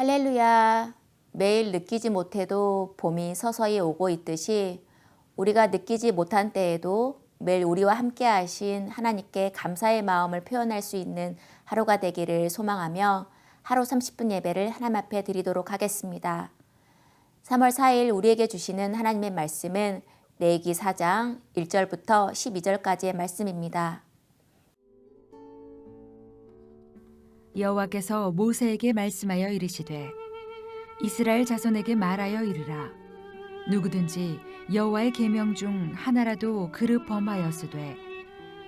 할렐루야. 매일 느끼지 못해도 봄이 서서히 오고 있듯이 우리가 느끼지 못한 때에도 매일 우리와 함께 하신 하나님께 감사의 마음을 표현할 수 있는 하루가 되기를 소망하며 하루 30분 예배를 하나님 앞에 드리도록 하겠습니다. 3월 4일 우리에게 주시는 하나님의 말씀은 레위기 4장 1절부터 12절까지의 말씀입니다. 여호와께서 모세에게 말씀하여 이르시되 이스라엘 자손에게 말하여 이르라. 누구든지 여호와의 계명 중 하나라도 그릇 범하였으되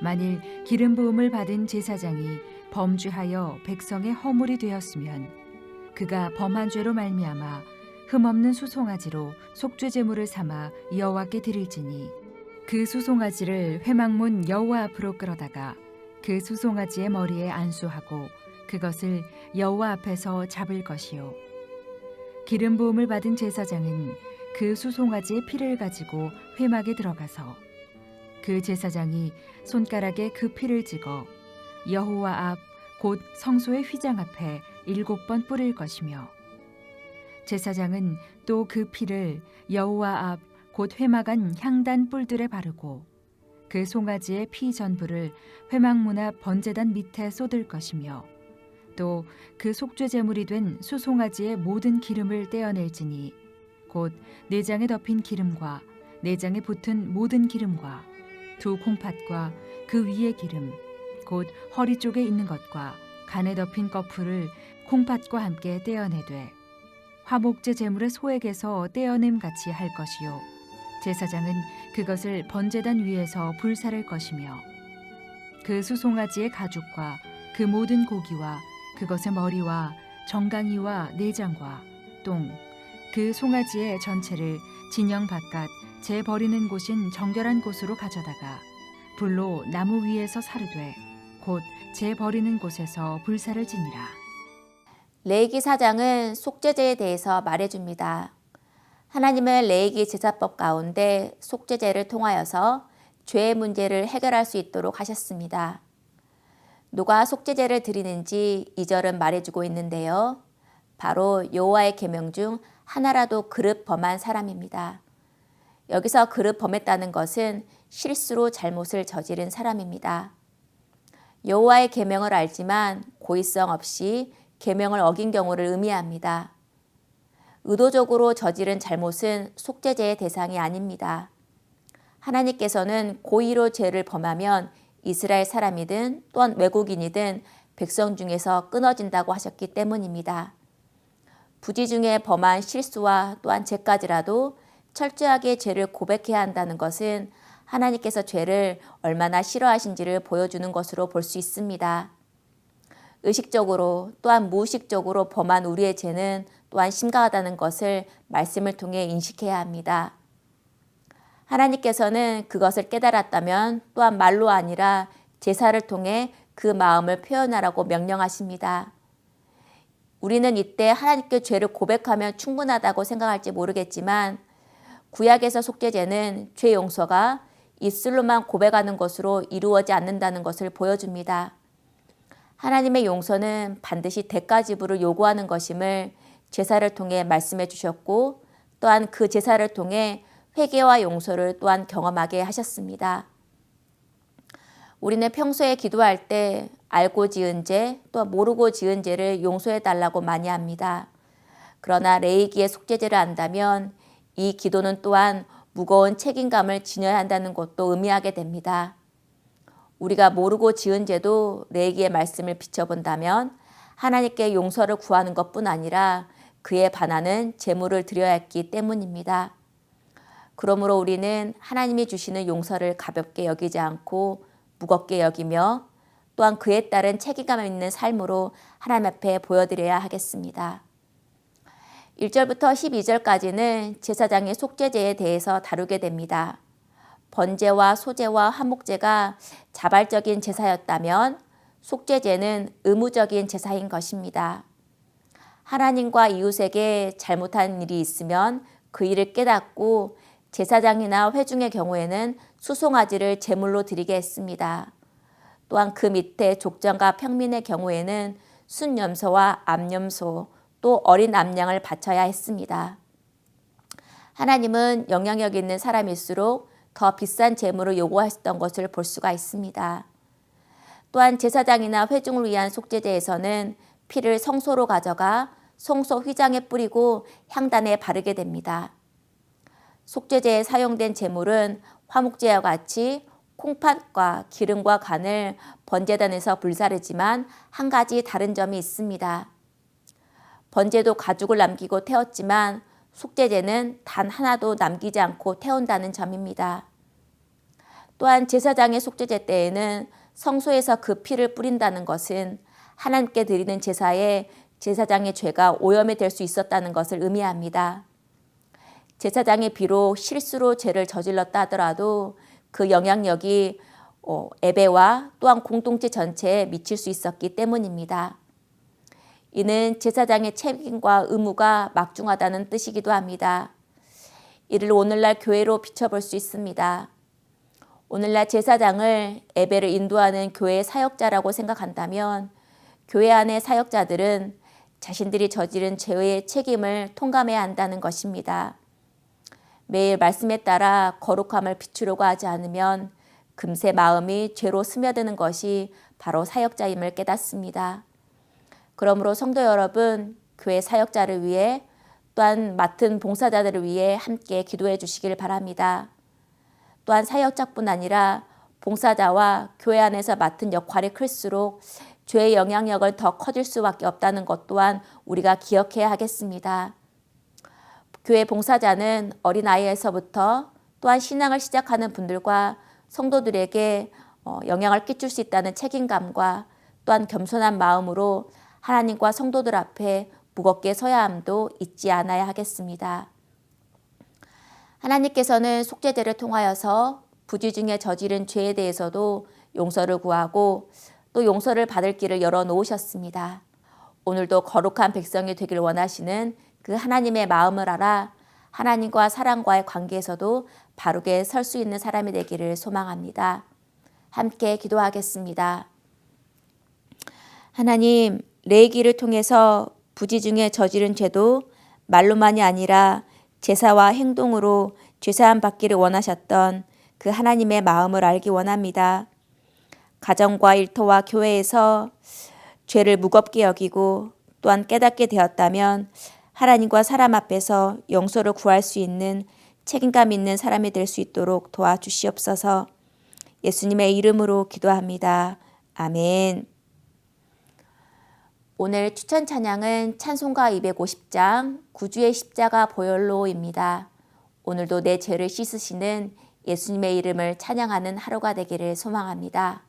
만일 기름 부음을 받은 제사장이 범죄하여 백성의 허물이 되었으면 그가 범한 죄로 말미암아 흠없는 수송아지로 속죄 제물을 삼아 여호와께 드릴지니 그 수송아지를 회막문 여호와 앞으로 끌어다가 그 수송아지의 머리에 안수하고 그것을 여호와 앞에서 잡을 것이요 기름 부음을 받은 제사장은 그 수송아지의 피를 가지고 회막에 들어가서 그 제사장이 손가락에 그 피를 찍어 여호와 앞 곧 성소의 휘장 앞에 7번 뿌릴 것이며 제사장은 또 그 피를 여호와 앞 곧 회막 안 향단 뿔들에 바르고 그 송아지의 피 전부를 회막문 앞 번제단 밑에 쏟을 것이며 또 그 속죄 제물이 된 수송아지의 모든 기름을 떼어낼지니 곧 내장에 덮인 기름과 내장에 붙은 모든 기름과 두 콩팥과 그 위의 기름 곧 허리 쪽에 있는 것과 간에 덮인 거풀을 콩팥과 함께 떼어내되 화목제 제물의 소액에서 떼어냄 같이 할 것이요 제사장은 그것을 번제단 위에서 불사를 것이며 그 수송아지의 가죽과 그 모든 고기와 그것의 머리와 정강이와 내장과 똥 그 송아지의 전체를 진영 바깥 재 버리는 곳인 정결한 곳으로 가져다가 불로 나무 위에서 사르되 곧 재 버리는 곳에서 불사를 지니라. 레위기 4장은 속죄제에 대해서 말해줍니다. 하나님은 레위기 제사법 가운데 속죄제를 통하여서 죄의 문제를 해결할 수 있도록 하셨습니다. 누가 속죄제를 드리는지 2절은 말해주고 있는데요. 바로 여호와의 계명 중 하나라도 그릇 범한 사람입니다. 여기서 그릇 범했다는 것은 실수로 잘못을 저지른 사람입니다. 여호와의 계명을 알지만 고의성 없이 계명을 어긴 경우를 의미합니다. 의도적으로 저지른 잘못은 속죄제의 대상이 아닙니다. 하나님께서는 고의로 죄를 범하면 이스라엘 사람이든 또한 외국인이든 백성 중에서 끊어진다고 하셨기 때문입니다. 부지 중에 범한 실수와 또한 죄까지라도 철저하게 죄를 고백해야 한다는 것은 하나님께서 죄를 얼마나 싫어하신지를 보여주는 것으로 볼 수 있습니다. 의식적으로 또한 무의식적으로 범한 우리의 죄는 또한 심각하다는 것을 말씀을 통해 인식해야 합니다. 하나님께서는 그것을 깨달았다면 또한 말로 아니라 제사를 통해 그 마음을 표현하라고 명령하십니다. 우리는 이때 하나님께 죄를 고백하면 충분하다고 생각할지 모르겠지만 구약에서 속죄제는 죄 용서가 입술로만 고백하는 것으로 이루어지지 않는다는 것을 보여줍니다. 하나님의 용서는 반드시 대가 지불을 요구하는 것임을 제사를 통해 말씀해 주셨고 또한 그 제사를 통해 회개와 용서를 또한 경험하게 하셨습니다. 우리는 평소에 기도할 때 알고 지은 죄 또 모르고 지은 죄를 용서해 달라고 많이 합니다. 그러나 레위기의 속죄제를 안다면 이 기도는 또한 무거운 책임감을 지녀야 한다는 것도 의미하게 됩니다. 우리가 모르고 지은 죄도 레위기의 말씀을 비춰본다면 하나님께 용서를 구하는 것뿐 아니라 그에 반하는 제물을 드려야 했기 때문입니다. 그러므로 우리는 하나님이 주시는 용서를 가볍게 여기지 않고 무겁게 여기며 또한 그에 따른 책임감 있는 삶으로 하나님 앞에 보여드려야 하겠습니다. 1절부터 12절까지는 제사장의 속죄제에 대해서 다루게 됩니다. 번제와 소제와 화목제가 자발적인 제사였다면 속죄제는 의무적인 제사인 것입니다. 하나님과 이웃에게 잘못한 일이 있으면 그 일을 깨닫고 제사장이나 회중의 경우에는 수송아지를 제물로 드리게 했습니다. 또한 그 밑에 족장과 평민의 경우에는 순염소와 암염소 또 어린 암양을 바쳐야 했습니다. 하나님은 영향력 있는 사람일수록 더 비싼 제물을 요구하셨던 것을 볼 수가 있습니다. 또한 제사장이나 회중을 위한 속죄제에서는 피를 성소로 가져가 성소 휘장에 뿌리고 향단에 바르게 됩니다. 속죄제에 사용된 제물은 화목제와 같이 콩팥과 기름과 간을 번제단에서 불사르지만 한 가지 다른 점이 있습니다. 번제도 가죽을 남기고 태웠지만 속죄제는 단 하나도 남기지 않고 태운다는 점입니다. 또한 제사장의 속죄제 때에는 성소에서 그 피를 뿌린다는 것은 하나님께 드리는 제사에 제사장의 죄가 오염이 될 수 있었다는 것을 의미합니다. 제사장이 비록 실수로 죄를 저질렀다 하더라도 그 영향력이 예배와 또한 공동체 전체에 미칠 수 있었기 때문입니다. 이는 제사장의 책임과 의무가 막중하다는 뜻이기도 합니다. 이를 오늘날 교회로 비춰볼 수 있습니다. 오늘날 제사장을 예배를 인도하는 교회의 사역자라고 생각한다면 교회 안의 사역자들은 자신들이 저지른 죄의 책임을 통감해야 한다는 것입니다. 매일 말씀에 따라 거룩함을 비추려고 하지 않으면 금세 마음이 죄로 스며드는 것이 바로 사역자임을 깨닫습니다. 그러므로 성도 여러분, 교회 사역자를 위해 또한 맡은 봉사자들을 위해 함께 기도해 주시길 바랍니다. 또한 사역자뿐 아니라 봉사자와 교회 안에서 맡은 역할이 클수록 죄의 영향력을 더 커질 수밖에 없다는 것 또한 우리가 기억해야 하겠습니다. 교회 봉사자는 어린아이에서부터 또한 신앙을 시작하는 분들과 성도들에게 영향을 끼칠 수 있다는 책임감과 또한 겸손한 마음으로 하나님과 성도들 앞에 무겁게 서야 함도 잊지 않아야 하겠습니다. 하나님께서는 속죄제를 통하여서 부지 중에 저지른 죄에 대해서도 용서를 구하고 또 용서를 받을 길을 열어놓으셨습니다. 오늘도 거룩한 백성이 되길 원하시는 그 하나님의 마음을 알아 하나님과 사람과의 관계에서도 바르게 설 수 있는 사람이 되기를 소망합니다. 함께 기도하겠습니다. 하나님, 레위기를 통해서 부지 중에 저지른 죄도 말로만이 아니라 제사와 행동으로 죄사함 받기를 원하셨던 그 하나님의 마음을 알기 원합니다. 가정과 일터와 교회에서 죄를 무겁게 여기고 또한 깨닫게 되었다면 하나님과 사람 앞에서 용서를 구할 수 있는 책임감 있는 사람이 될 수 있도록 도와주시옵소서. 예수님의 이름으로 기도합니다. 아멘. 오늘 추천 찬양은 찬송가 250장 구주의 십자가 보혈로입니다. 오늘도 내 죄를 씻으시는 예수님의 이름을 찬양하는 하루가 되기를 소망합니다.